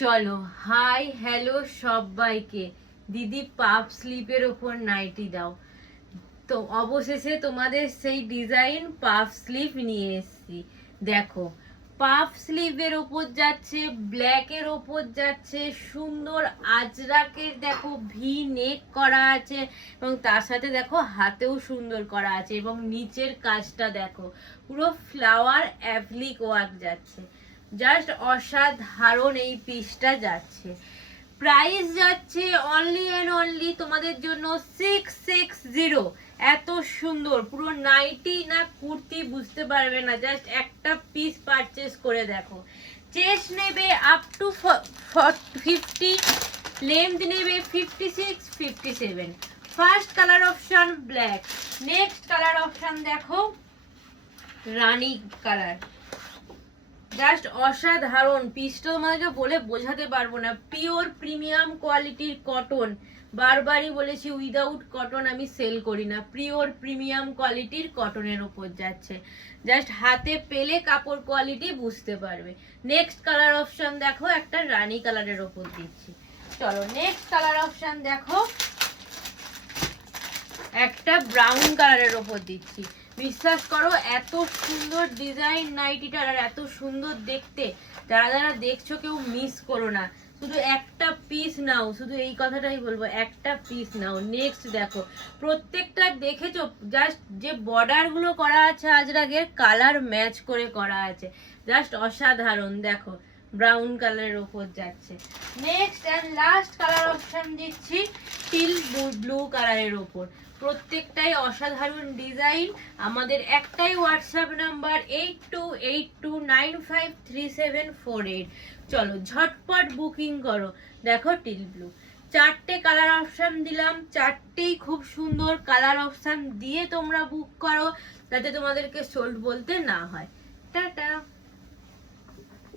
চলো hi hello সবাইকে। দিদি পাফ স্লিপের ওপর নাইটি দাও। তো অবশেষে তোমাদের সেই ডিজাইন পাফ স্লিভ নিয়ে এসেছি। দেখো, পাফ স্লিভের ওপর যাচ্ছে, ব্ল্যাকের ওপর যাচ্ছে, সুন্দর আজরাকের দেখো ভি নেক করা আছে এবং তার সাথে দেখো হাতেও সুন্দর করা আছে এবং নিচের কাজটা দেখো পুরো ফ্লাওয়ার অ্যাপ্লিক ওয়ার্ক যাচ্ছে। জাস্ট অসাধারণ এই পিসটা যাচ্ছে। প্রাইস যাচ্ছে অনলি এন্ড অনলি তোমাদের জন্য 660। এত সুন্দর পুরো নাইটি না কুর্তি বুঝতে পারবে না, জাস্ট একটা পিস পারচেজ করে দেখো। চেস্ট নেবে আপ টু 50, লেন্থ নেবে 56, 57। First colour option black, next colour option দেখো রানী কালার। জাস্ট অসাধারণ পিসটা তোমাকে বলে বোঝাতে পারবো না। পিওর প্রিমিয়াম কোয়ালিটির কটন, বারবারই বলেছি উইদাউট কটন আমি সেল করি না। পিওর প্রিমিয়াম কোয়ালিটির কটনের ওপর যাচ্ছে, জাস্ট হাতে পেলে কাপড় কোয়ালিটি বুঝতে পারবে। নেক্সট কালার অপশন দেখো একটা রানী কালারের ওপর দিচ্ছি। চলো নেক্সট কালার অপশন দেখো একটা ব্রাউন কালারের ওপর দিচ্ছি। বিশ্বাস করো এত সুন্দর ডিজাইন নাইটিটার আর এত সুন্দর দেখতে, যারা যারা দেখছো কেউ মিস করো না, শুধু একটা পিস নাও। শুধু এই কথাটাই বলবো, একটা পিস নাও। নেক্সট দেখো, প্রত্যেকটা দেখেছো জাস্ট যে বর্ডার গুলো করা আছে আজরাগের কালার ম্যাচ করে করা আছে, জাস্ট অসাধারণ। দেখো ব্রাউন কালারের ওপর যাচ্ছে। Next end last colour option দিচ্ছি টিল ব্লু কালারের ওপর। প্রত্যেকটাই অসাধারণ ডিজাইন। আমাদের একটাই হোয়াটসঅ্যাপ নাম্বার 8282953748। চলো ঝটপট বুকিং করো। দেখো টিল ব্লু, চারটে কালার অপশন দিলাম, চারটেই খুব সুন্দর কালার অপশন দিয়ে তোমরা বুক করো, যাতে তোমাদেরকে সোল্ড বলতে না হয়। টাটা।